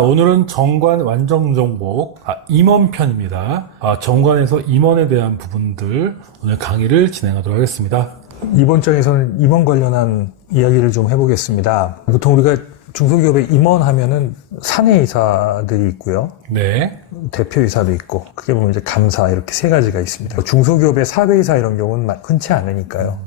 오늘은 정관 완전정복 임원편입니다. 정관에서 임원에 대한 부분들 오늘 강의를 진행하도록 하겠습니다. 이번 장에서는 임원 관련한 이야기를 좀 해보겠습니다. 보통 우리가 중소기업에 임원하면은 사내이사들이 있고요. 네. 대표이사도 있고, 크게 보면 이제 감사 이렇게 세 가지가 있습니다. 중소기업의 사배이사 이런 경우는 흔치 않으니까요.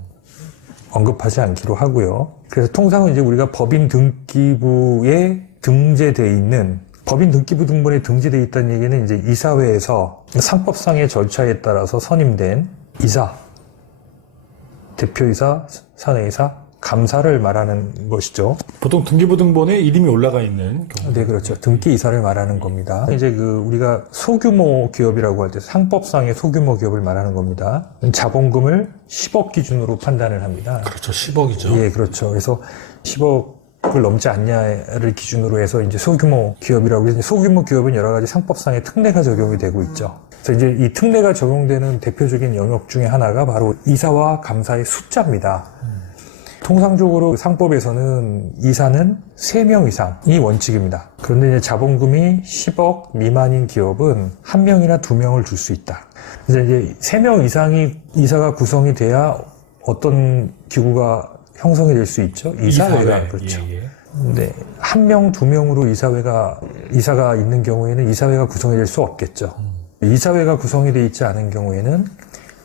언급하지 않기로 하고요. 그래서 통상은 이제 우리가 법인 등기부에 등재되어 있는, 법인 등기부 등본에 등재되어 있다는 얘기는 이제 이사회에서 상법상의 절차에 따라서 선임된 이사, 대표이사, 사내이사, 감사를 말하는 것이죠. 보통 등기부 등본에 이름이 올라가 있는 경우. 네, 그렇죠. 등기이사를 말하는 겁니다. 이제 우리가 소규모 기업이라고 할 때 상법상의 소규모 기업을 말하는 겁니다. 자본금을 10억 기준으로 판단을 합니다. 그렇죠. 10억이죠. 예, 그렇죠. 그래서 10억을 넘지 않냐를 기준으로 해서 이제 소규모 기업이라고 해서 소규모 기업은 여러 가지 상법상의 특례가 적용이 되고 있죠. 그래서 이제 이 특례가 적용되는 대표적인 영역 중에 하나가 바로 이사와 감사의 숫자입니다. 통상적으로 상법에서는 이사는 3명 이상이 원칙입니다. 그런데 이제 자본금이 10억 미만인 기업은 1명이나 2명을 둘 수 있다. 이제 3명 이상이 이사가 구성이 돼야 어떤 기구가 형성이 될 수 있죠? 이사회가. 그렇죠. 예. 근데 1명, 2명으로 이사가 있는 경우에는 이사회가 구성이 될 수 없겠죠. 이사회가 구성이 되어 있지 않은 경우에는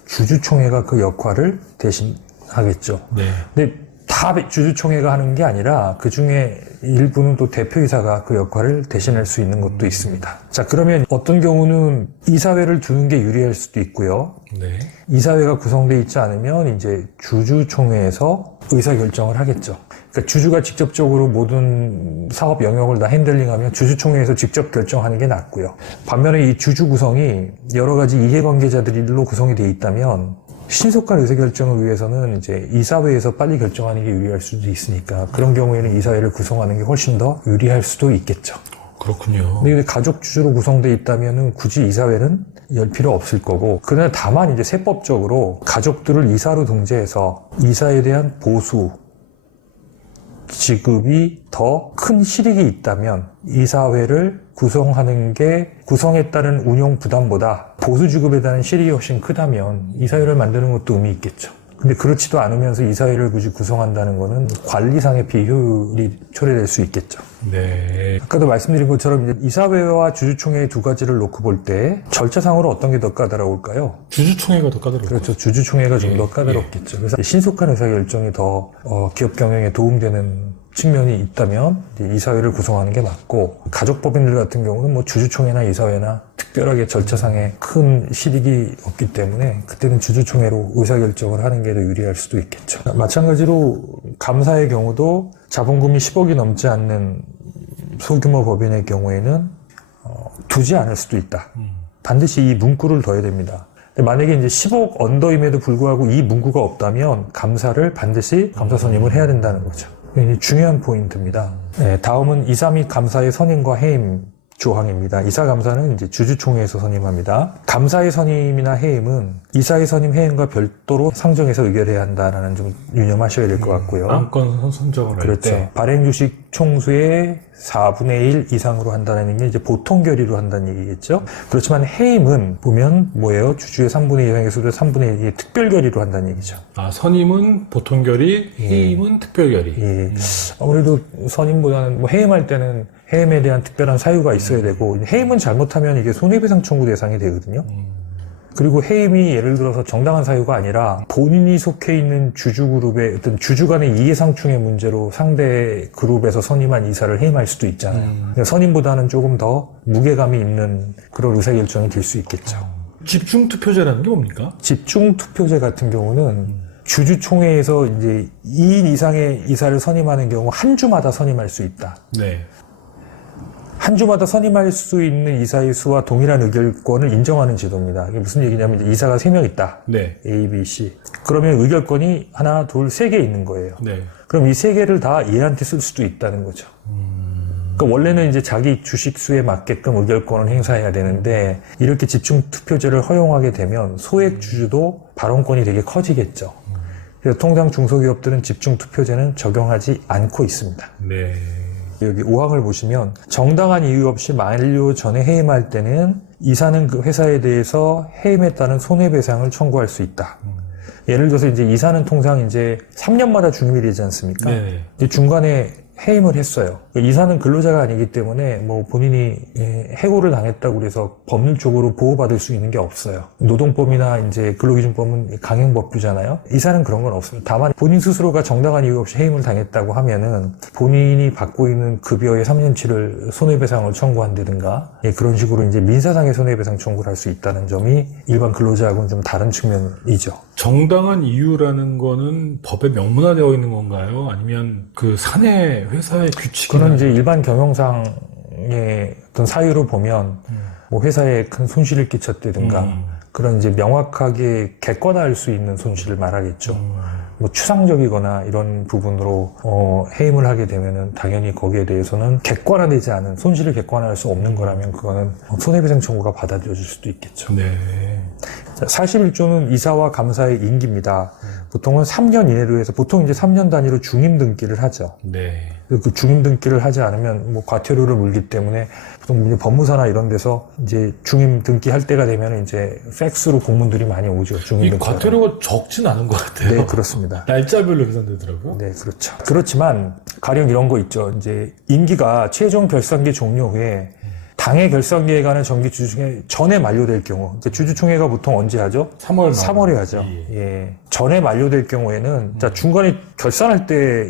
주주총회가 그 역할을 대신하겠죠. 네. 근데 다 주주총회가 하는 게 아니라 그 중에 일부는 또 대표이사가 그 역할을 대신할 수 있는 것도 있습니다. 자, 그러면 어떤 경우는 이사회를 두는 게 유리할 수도 있고요. 네. 이사회가 구성되어 있지 않으면 이제 주주총회에서 의사결정을 하겠죠. 그러니까 주주가 직접적으로 모든 사업 영역을 다 핸들링하면 주주총회에서 직접 결정하는 게 낫고요. 반면에 이 주주 구성이 여러 가지 이해관계자들로 구성이 되어 있다면 신속한 의사결정을 위해서는 이제 이사회에서 빨리 결정하는 게 유리할 수도 있으니까 그런 경우에는 이사회를 구성하는 게 훨씬 더 유리할 수도 있겠죠. 그렇군요. 근데 가족 주주로 구성되어 있다면은 굳이 이사회는 열 필요 없을 거고, 그러나 다만 이제 세법적으로 가족들을 이사로 등재해서 이사에 대한 보수 지급이 더 큰 실익이 있다면 이사회를 구성하는 게 구성에 따른 운용 부담보다 보수 지급에 대한 실익이 훨씬 크다면 이사회를 만드는 것도 의미 있겠죠. 근데 그렇지도 않으면서 이사회를 굳이 구성한다는 거는 관리상의 비효율이 초래될 수 있겠죠. 네. 아까도 말씀드린 것처럼 이제 이사회와 주주총회의 두 가지를 놓고 볼 때 절차상으로 어떤 게 더 까다로울까요? 주주총회가 더 까다롭죠. 그렇죠. 주주총회가 좀 더 까다롭겠죠. 그래서 신속한 의사결정이 더 기업 경영에 도움되는 측면이 있다면 이사회를 구성하는 게 맞고, 가족법인들 같은 경우는 뭐 주주총회나 이사회나 특별하게 절차상에 큰 실익이 없기 때문에 그때는 주주총회로 의사결정을 하는 게 더 유리할 수도 있겠죠. 마찬가지로 감사의 경우도 자본금이 10억이 넘지 않는 소규모 법인의 경우에는 두지 않을 수도 있다. 반드시 이 문구를 둬야 됩니다. 만약에 이제 10억 언더임에도 불구하고 이 문구가 없다면 감사를 반드시 감사 선임을 해야 된다는 거죠. 중요한 포인트입니다. 네, 다음은 이사 및 감사의 선임과 해임 조항입니다. 이사 감사는 이제 주주총회에서 선임합니다. 감사의 선임이나 해임은 이사의 선임 해임과 별도로 상정해서 의결해야 한다라는 좀 유념하셔야 될 것 같고요. 안건 선정을 할 그렇죠. 때. 발행 주식 총수의 4분의 1 이상으로 한다는 게 이제 보통 결의로 한다는 얘기겠죠. 그렇지만 해임은 보면 뭐예요? 주주의 3분의 2 이상의 수를 3분의 1의 특별 결의로 한다는 얘기죠. 선임은 보통 결의, 해임은 특별 결의. 예. 아무래도 선임보다는 뭐 해임할 때는 해임에 대한 특별한 사유가 있어야 되고, 해임은 잘못하면 이게 손해배상 청구 대상이 되거든요. 그리고 해임이 예를 들어서 정당한 사유가 아니라 본인이 속해 있는 주주그룹의 어떤 주주 간의 이해상충의 문제로 상대 그룹에서 선임한 이사를 해임할 수도 있잖아요. 그러니까 선임보다는 조금 더 무게감이 있는 그런 의사결정이 될 수 있겠죠. 집중투표제라는 게 뭡니까? 집중투표제 같은 경우는 주주총회에서 이제 2인 이상의 이사를 선임하는 경우 한 주마다 선임할 수 있다. 네. 한 주마다 선임할 수 있는 이사의 수와 동일한 의결권을 인정하는 제도입니다. 이게 무슨 얘기냐면 이제 이사가 3명 있다. 네. A, B, C. 그러면 의결권이 하나, 둘, 3개 있는 거예요. 네. 그럼 이 3개를 다 얘한테 쓸 수도 있다는 거죠. 그러니까 원래는 이제 자기 주식 수에 맞게끔 의결권을 행사해야 되는데 이렇게 집중 투표제를 허용하게 되면 소액 주주도 발언권이 되게 커지겠죠. 그래서 통상 중소기업들은 집중 투표제는 적용하지 않고 있습니다. 네. 여기 5항을 보시면 정당한 이유 없이 만료 전에 해임할 때는 이사는 그 회사에 대해서 해임에 따른 손해배상을 청구할 수 있다. 예를 들어서 이제 이사는 통상 이제 3년마다 중임이 되지 않습니까? 네. 이제 중간에 해임을 했어요. 이사는 근로자가 아니기 때문에 뭐 본인이 해고를 당했다고 그래서 법률적으로 보호받을 수 있는 게 없어요. 노동법이나 이제 근로기준법은 강행법규잖아요. 이사는 그런 건 없습니다. 다만 본인 스스로가 정당한 이유 없이 해임을 당했다고 하면은 본인이 받고 있는 급여의 3년치를 손해배상을 청구한다든가 그런 식으로 이제 민사상의 손해배상 청구를 할 수 있다는 점이 일반 근로자하고는 좀 다른 측면이죠. 정당한 이유라는 거는 법에 명문화되어 있는 건가요? 아니면 그 사내 회사의 규칙이나 그건 이제 일반 경영상의 어떤 사유로 보면 뭐 회사에 큰 손실을 끼쳤다든가 그런 이제 명확하게 객관화할 수 있는 손실을 말하겠죠. 뭐 추상적이거나 이런 부분으로 해임을 하게 되면은 당연히 거기에 대해서는 객관화되지 않은 손실을 객관화할 수 없는 거라면 그거는 손해배상 청구가 받아들여질 수도 있겠죠. 네. 41조는 이사와 감사의 임기입니다. 보통은 3년 이내로 해서 보통 이제 3년 단위로 중임 등기를 하죠. 네. 그 중임 등기를 하지 않으면 뭐 과태료를 물기 때문에 보통 이제 법무사나 이런 데서 이제 중임 등기 할 때가 되면 이제 팩스로 공문들이 많이 오죠. 중임 이 등기. 과태료가 적진 않은 것 같아요. 네, 그렇습니다. 날짜별로 계산되더라고요. 네, 그렇죠. 그렇지만 가령 이런 거 있죠. 이제 임기가 최종 결산기 종료 후에 당의 결산기에 관한 정기 주주총회 전에 만료될 경우, 주주총회가 보통 언제 하죠? 3월에 하죠. 예. 전에 만료될 경우에는, 자, 중간에 결산할 때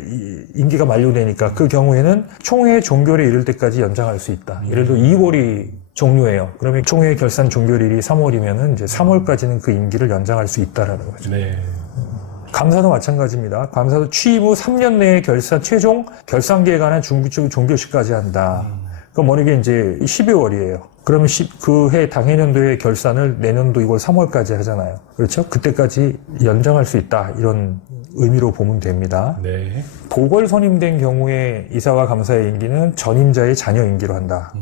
임기가 만료되니까 그 경우에는 총회 종결에 이를 때까지 연장할 수 있다. 예를 들어 2월이 종료예요. 그러면 총회 결산 종결일이 3월이면은 이제 3월까지는 그 임기를 연장할 수 있다라는 거죠. 네. 감사도 마찬가지입니다. 감사도 취임 후 3년 내에 최종 결산기에 관한 중기적 종결시까지 한다. 그럼 만약에 이제 12월이에요. 그러면 그 해 당해년도의 결산을 내년도 2월 3월까지 하잖아요. 그렇죠? 그때까지 연장할 수 있다. 이런 의미로 보면 됩니다. 네. 보궐 선임된 경우에 이사와 감사의 임기는 전임자의 자녀 임기로 한다.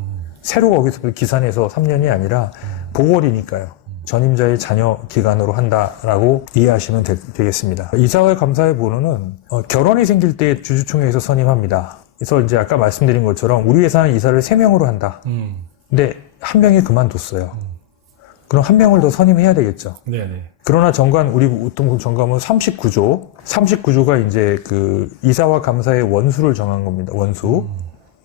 새로 거기서 기산해서 3년이 아니라 보궐이니까요. 전임자의 자녀 기간으로 한다라고 이해하시면 되겠습니다. 이사와 감사의 번호는 결혼이 생길 때 주주총회에서 선임합니다. 그래서 이제 아까 말씀드린 것처럼 우리 회사는 이사를 3명으로 한다. 근데 한 명이 그만뒀어요. 그럼 한 명을 더 선임해야 되겠죠. 네네. 그러나 우리 우통국 정관은 39조가 이제 그 이사와 감사의 원수를 정한 겁니다. 원수.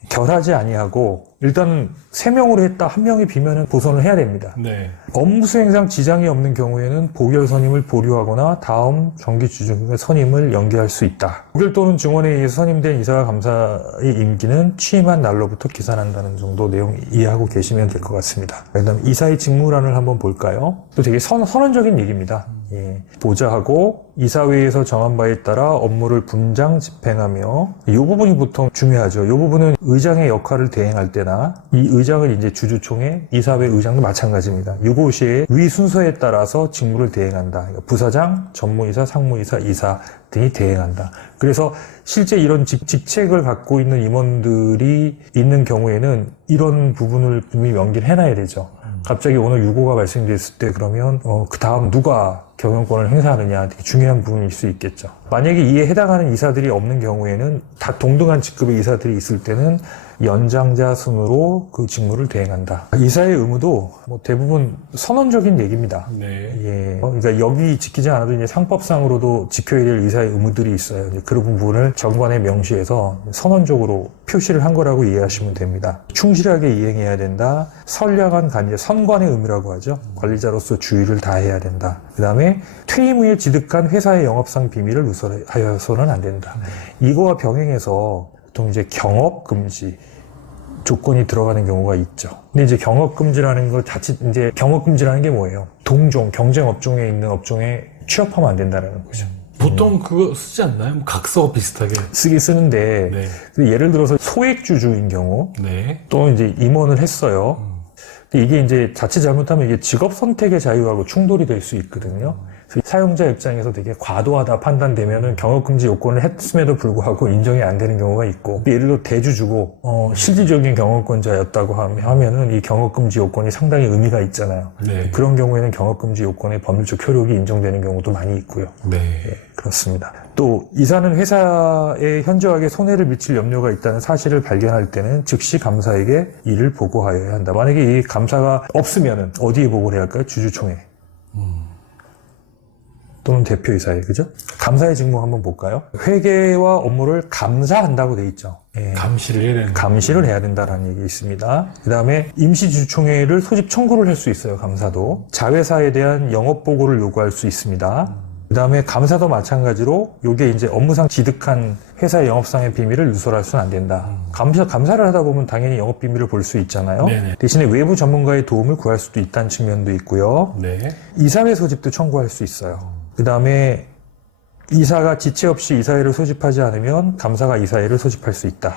결하지 아니하고 일단은 3명으로 했다. 한 명이 비면은 보선을 해야 됩니다. 네. 업무 수행상 지장이 없는 경우에는 보결 선임을 보류하거나 다음 정기 주주총회 선임을 연기할 수 있다. 보결 또는 증언에 의해서 선임된 이사와 감사의 임기는 취임한 날로부터 기산한다는 정도 내용 이해하고 계시면 될 것 같습니다. 그다음 이사의 직무란을 한번 볼까요? 또 되게 선언적인 얘기입니다. 예. 보좌하고 이사회에서 정한 바에 따라 업무를 분장 집행하며 이 부분이 보통 중요하죠. 이 부분은 의장의 역할을 대행할 때나 이 의장을 이제 주주총회, 이사회 의장도 마찬가지입니다. 유고시에 위 순서에 따라서 직무를 대행한다. 그러니까 부사장, 전무이사, 상무이사, 이사 등이 대행한다. 그래서 실제 이런 직책을 갖고 있는 임원들이 있는 경우에는 이런 부분을 분명히 명기를 해놔야 되죠. 갑자기 오늘 유고가 발생됐을 때 그러면 그 다음 누가 경영권을 행사하느냐 되게 중요한 부분일 수 있겠죠. 만약에 이에 해당하는 이사들이 없는 경우에는 다 동등한 직급의 이사들이 있을 때는 연장자 순으로 그 직무를 대행한다. 이사의 의무도 뭐 대부분 선언적인 얘기입니다. 네. 예. 그러니까 여기 지키지 않아도 이제 상법상으로도 지켜야 될 이사의 의무들이 있어요. 이제 그런 부분을 정관에 명시해서 선언적으로 표시를 한 거라고 이해하시면 됩니다. 충실하게 이행해야 된다. 선량한 관리, 선관의 의무라고 하죠. 관리자로서 주의를 다해야 된다. 그 다음에 퇴임 후에 지득한 회사의 영업상 비밀을 누설하여서는 안 된다. 이거와 병행해서 보통 이제 경업금지 조건이 들어가는 경우가 있죠. 근데 이제 경업금지라는 거 이제 경업금지라는 게 뭐예요? 동종, 경쟁 업종에 있는 업종에 취업하면 안 된다는 거죠. 보통 그거 쓰지 않나요? 뭐 각서 비슷하게. 쓰는데 네. 예를 들어서 소액주주인 경우 네. 또 이제 임원을 했어요. 근데 이게 이제 자칫 잘못하면 이게 직업 선택의 자유하고 충돌이 될 수 있거든요. 사용자 입장에서 되게 과도하다 판단되면은 경업금지 요건을 했음에도 불구하고 인정이 안 되는 경우가 있고, 예를 들어 대주주고 실질적인 경업권자였다고 하면은 이 경업금지 요건이 상당히 의미가 있잖아요. 네. 그런 경우에는 경업금지 요건의 법률적 효력이 인정되는 경우도 많이 있고요. 네. 예, 그렇습니다. 또 이사는 회사에 현저하게 손해를 미칠 염려가 있다는 사실을 발견할 때는 즉시 감사에게 이를 보고하여야 한다. 만약에 이 감사가 없으면은 어디에 보고를 해야 할까요? 주주총회. 또는 대표이사에, 그죠? 감사의 직무 한번 볼까요? 회계와 업무를 감사한다고 돼 있죠. 예. 감시를 해야 되는 감시를 해야 된다라는 얘기 있습니다. 그 다음에 임시주주총회를 소집 청구를 할 수 있어요. 감사도. 자회사에 대한 영업보고를 요구할 수 있습니다. 그 다음에 감사도 마찬가지로 요게 이제 업무상 지득한 회사의 영업상의 비밀을 누설할 수는 안 된다. 감사를 하다 보면 당연히 영업비밀을 볼 수 있잖아요. 네네. 대신에 외부 전문가의 도움을 구할 수도 있다는 측면도 있고요. 네. 이사회 소집도 청구할 수 있어요. 그 다음에 이사가 지체 없이 이사회를 소집하지 않으면 감사가 이사회를 소집할 수 있다.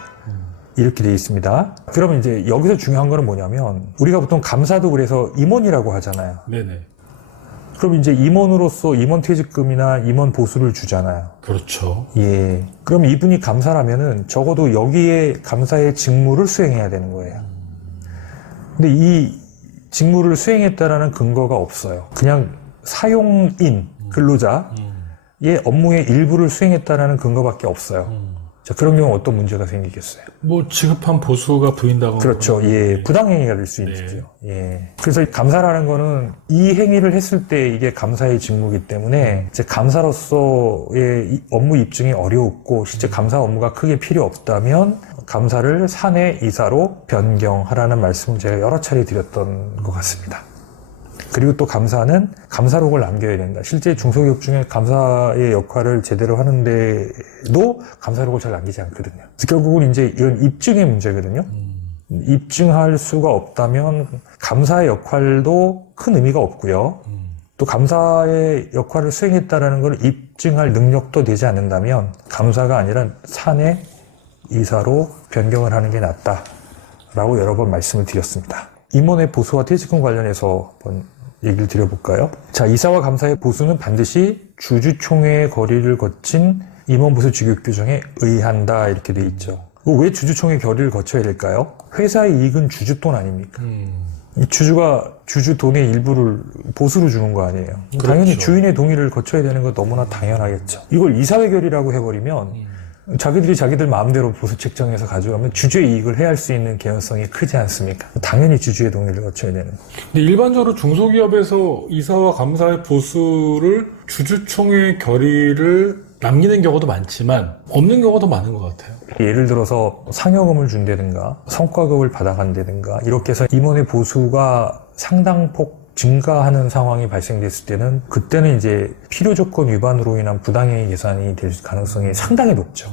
이렇게 되어 있습니다. 그러면 이제 여기서 중요한 거는 뭐냐면 우리가 보통 감사도 그래서 임원이라고 하잖아요. 네네. 그럼 이제 임원으로서 임원 퇴직금이나 임원 보수를 주잖아요. 그렇죠. 예. 그럼 이분이 감사라면은 적어도 여기에 감사의 직무를 수행해야 되는 거예요. 근데 이 직무를 수행했다라는 근거가 없어요. 그냥 사용인, 근로자의 업무의 일부를 수행했다라는 근거밖에 없어요. 자, 그런 경우 어떤 문제가 생기겠어요? 뭐 지급한 보수가 보인다고. 그렇죠. 예. 부당행위가 될 수 네. 있죠. 예. 그래서 감사라는 거는 이 행위를 했을 때 이게 감사의 직무이기 때문에 이제 감사로서의 이 업무 입증이 어려웠고 실제 감사 업무가 크게 필요 없다면 감사를 사내 이사로 변경하라는 말씀을 제가 여러 차례 드렸던 것 같습니다. 그리고 또 감사는 감사록을 남겨야 된다. 실제 중소기업 중에 감사의 역할을 제대로 하는데도 감사록을 잘 남기지 않거든요. 그래서 결국은 이제 이건 입증의 문제거든요. 입증할 수가 없다면 감사의 역할도 큰 의미가 없고요. 또 감사의 역할을 수행했다는 걸 입증할 능력도 되지 않는다면 감사가 아니라 사내 이사로 변경을 하는 게 낫다라고 여러 번 말씀을 드렸습니다. 임원의 보수와 퇴직금 관련해서 한번 얘기를 드려볼까요? 자, 이사와 감사의 보수는 반드시 주주총회의 거리를 거친 임원보수 직육 규정에 의한다 이렇게 돼 있죠. 왜 주주총회 결의를 거쳐야 될까요? 회사의 이익은 주주돈 아닙니까? 이 주주가 주주 돈의 일부를 보수로 주는 거 아니에요. 그렇죠. 당연히 주인의 동의를 거쳐야 되는 건 너무나 당연하겠죠. 이걸 이사회 결의라고 해버리면 자기들이 자기들 마음대로 보수 책정해서 가져가면 주주의 이익을 해할 수 있는 개연성이 크지 않습니까? 당연히 주주의 동의를 거쳐야 되는 거예요. 근데 일반적으로 중소기업에서 이사와 감사의 보수를 주주총회 결의를 남기는 경우도 많지만 없는 경우도 많은 것 같아요. 예를 들어서 상여금을 준다든가 성과급을 받아간다든가 이렇게 해서 임원의 보수가 상당폭 증가하는 상황이 발생됐을 때는 그때는 이제 필요조건 위반으로 인한 부당행위 계산이 될 가능성이 상당히 높죠.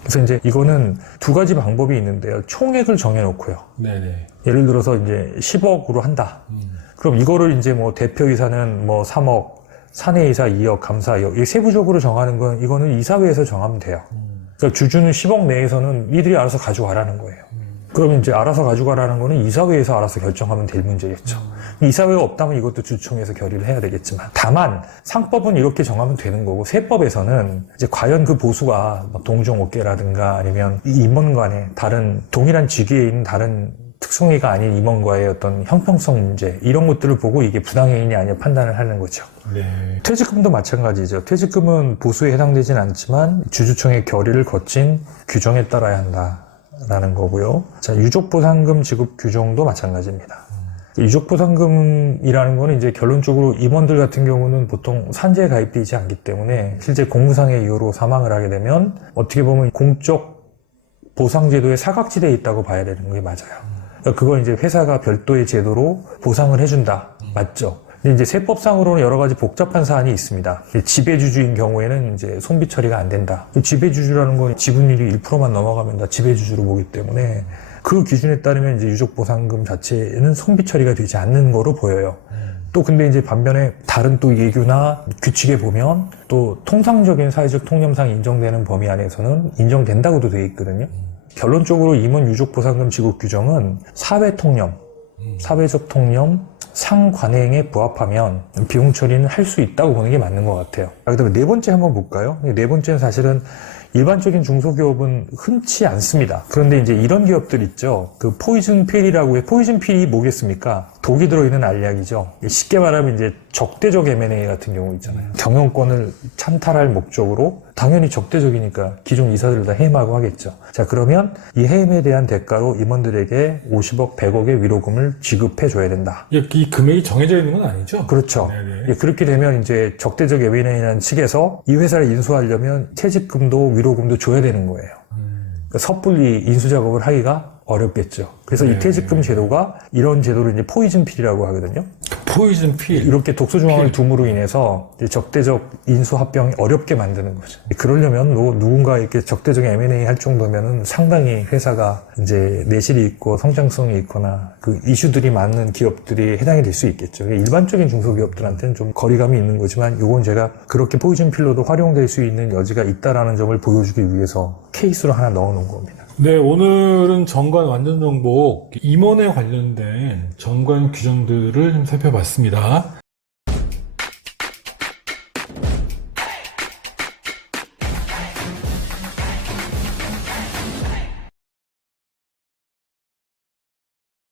그래서 이제 이거는 두 가지 방법이 있는데요. 총액을 정해놓고요. 네네. 예를 들어서 이제 10억으로 한다. 그럼 이거를 이제 뭐 대표이사는 뭐 3억, 사내이사 2억, 감사 2억 이 세부적으로 정하는 건 이거는 이사회에서 정하면 돼요. 그러니까 주주는 10억 내에서는 니들이 알아서 가져가라는 거예요. 그러면 이제 알아서 가져가라는 거는 이사회에서 알아서 결정하면 될 문제겠죠. 이사회가 없다면 이것도 주주총회에서 결의를 해야 되겠지만 다만 상법은 이렇게 정하면 되는 거고 세법에서는 이제 과연 그 보수가 동종업계라든가 아니면 이 임원간에 다른 동일한 직위에 있는 다른 특성회가 아닌 임원과의 어떤 형평성 문제 이런 것들을 보고 이게 부당행위냐 아니냐 판단을 하는 거죠. 네. 퇴직금도 마찬가지죠. 퇴직금은 보수에 해당되진 않지만 주주총회 결의를 거친 규정에 따라야 한다라는 거고요. 자, 유족보상금 지급 규정도 마찬가지입니다. 유족보상금이라는 거는 이제 결론적으로 임원들 같은 경우는 보통 산재에 가입되어 있지 않기 때문에 실제 공무상의 이유로 사망을 하게 되면 어떻게 보면 공적 보상제도에 사각지대에 있다고 봐야 되는 게 맞아요. 그건 이제 회사가 별도의 제도로 보상을 해준다. 맞죠? 근데 이제 세법상으로는 여러 가지 복잡한 사안이 있습니다. 지배주주인 경우에는 이제 손비 처리가 안 된다. 지배주주라는 건 지분율이 1%만 넘어가면 다 지배주주로 보기 때문에 그 기준에 따르면 이제 유족보상금 자체는 손비 처리가 되지 않는 거로 보여요. 또 근데 이제 반면에 다른 또 예규나 규칙에 보면 또 통상적인 사회적 통념상 인정되는 범위 안에서는 인정된다고도 되어 있거든요. 결론적으로 임원 유족보상금 지급 규정은 사회 통념, 사회적 통념, 상관행에 부합하면 비용 처리는 할 수 있다고 보는 게 맞는 것 같아요. 그 다음에 네 번째 한번 볼까요? 네 번째는 사실은 일반적인 중소기업은 흔치 않습니다. 그런데 이제 이런 기업들 있죠. 그 포이즌 필이라고 해. 포이즌 필이 뭐겠습니까? 독이 들어있는 알약이죠. 쉽게 말하면 이제 적대적 M&A 같은 경우 있잖아요. 경영권을 찬탈할 목적으로 당연히 적대적이니까 기존 이사들을 다 해임하고 하겠죠. 자, 그러면 이 해임에 대한 대가로 임원들에게 50억, 100억의 위로금을 지급해 줘야 된다. 이 금액이 정해져 있는 건 아니죠? 그렇죠. 네네. 예, 그렇게 되면 이제 적대적 M&A라는 측에서 이 회사를 인수하려면 퇴직금도 위로금도 줘야 되는 거예요. 그러니까 섣불리 인수 작업을 하기가 어렵겠죠. 그래서 이 퇴직금 제도가 이런 제도를 이제 포이즌 필이라고 하거든요. 포이즌 필. 이렇게 독소 조항을 둠으로 인해서 이제 적대적 인수 합병이 어렵게 만드는 거죠. 그러려면 누군가 이렇게 적대적 M&A 할 정도면은 상당히 회사가 이제 내실이 있고 성장성이 있거나 그 이슈들이 많은 기업들이 해당이 될 수 있겠죠. 일반적인 중소기업들한테는 좀 거리감이 있는 거지만 이건 제가 그렇게 포이즌 필로도 활용될 수 있는 여지가 있다라는 점을 보여주기 위해서 케이스로 하나 넣어 놓은 겁니다. 네, 오늘은 정관 완전 정복 임원에 관련된 정관 규정들을 좀 살펴봤습니다.